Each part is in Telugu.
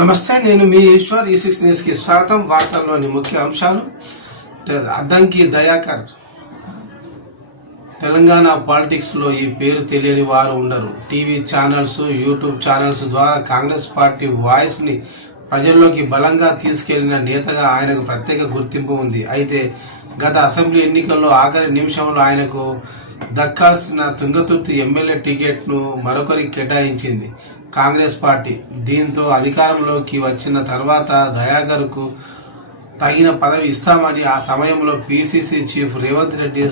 నమస్తే, నేను మీ ఈశ్వర్. E6 న్యూస్ కి స్వాగతం. వార్తల్లోని ముఖ్య అంశాలు. అద్దంకి దయాకర్. తెలంగాణ పాలిటిక్స్ లో ఈ పేరు తెలియని వారు ఉండరు. టీవీ ఛానల్స్, యూట్యూబ్ ఛానల్స్ ద్వారా కాంగ్రెస్ పార్టీ వాయిస్ ని ప్రజల్లోకి బలంగా తీసుకెళ్లిన నేతగా ఆయనకు ప్రత్యేక గుర్తింపు ఉంది. అయితే గత అసెంబ్లీ ఎన్నికల్లో ఆఖరి నిమిషంలో ఆయనకు దక్కాల్సిన తుంగతుర్తి ఎమ్మెల్యే టికెట్ ను మరొకరికి కేటాయించింది కాంగ్రెస్ పార్టీ. దీంతో అధికారంలోకి వచ్చిన తర్వాత దయాకర్ కు తగిన పదవి ఇస్తామని ఆ సమయంలో పిసిసి చీఫ్ రేవంత్ రెడ్డి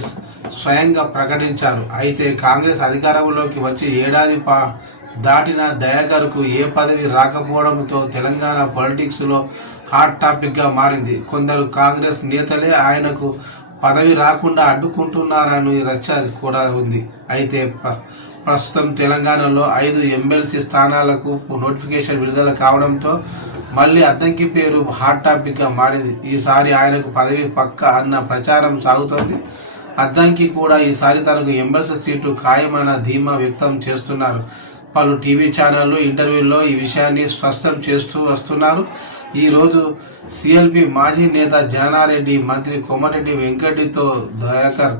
స్వయంగా ప్రకటించారు. అయితే కాంగ్రెస్ అధికారంలోకి వచ్చి ఏడాది దాటిన దయాకర్ కు ఏ పదవి రాకపోవడంతో తెలంగాణ పాలిటిక్స్ లో హాట్ టాపిక్ గా మారింది. కొందరు కాంగ్రెస్ నేతలే ఆయనకు పదవి రాకుండా అడ్డుకుంటున్నారని రచ్చ కూడా ఉంది. అయితే ప్రస్తుతం తెలంగాణలో 5 ఎమ్మెల్సీ స్థానాలకు నోటిఫికేషన్ విడుదల కావడంతో మళ్లీ అద్దంకి పేరు హాట్ టాపిక్ గా మారింది. ఈసారి ఆయనకు పదవి పక్క అన్న ప్రచారం సాగుతోంది. అద్దంకి కూడా ఈసారి తనకు ఎమ్మెల్సీ సీటు ఖాయమన్న ధీమా వ్యక్తం చేస్తున్నారు. పలు టీవీ ఛానళ్లు ఇంటర్వ్యూల్లో ఈ విషయాన్ని స్పష్టం చేస్తూ వస్తున్నారు. ఈ రోజు సిఎల్పి మాజీ నేత జానారెడ్డి, మంత్రి కోమటిరెడ్డి వెంకటరెడ్డితో దయాకర్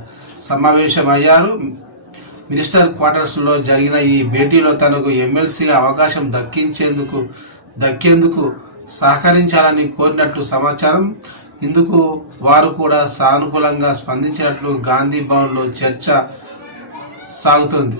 సమావేశమయ్యారు. మినిస్టర్ క్వార్టర్స్ లో జరిగిన ఈ భేటీలో తనకు ఎమ్మెల్సీగా అవకాశం దక్కేందుకు సహకరించాలని కోరినట్లు సమాచారం. ఇందుకు వారు కూడా సానుకూలంగా స్పందించినట్లు గాంధీ భవన్ లో చర్చ సాగుతోంది.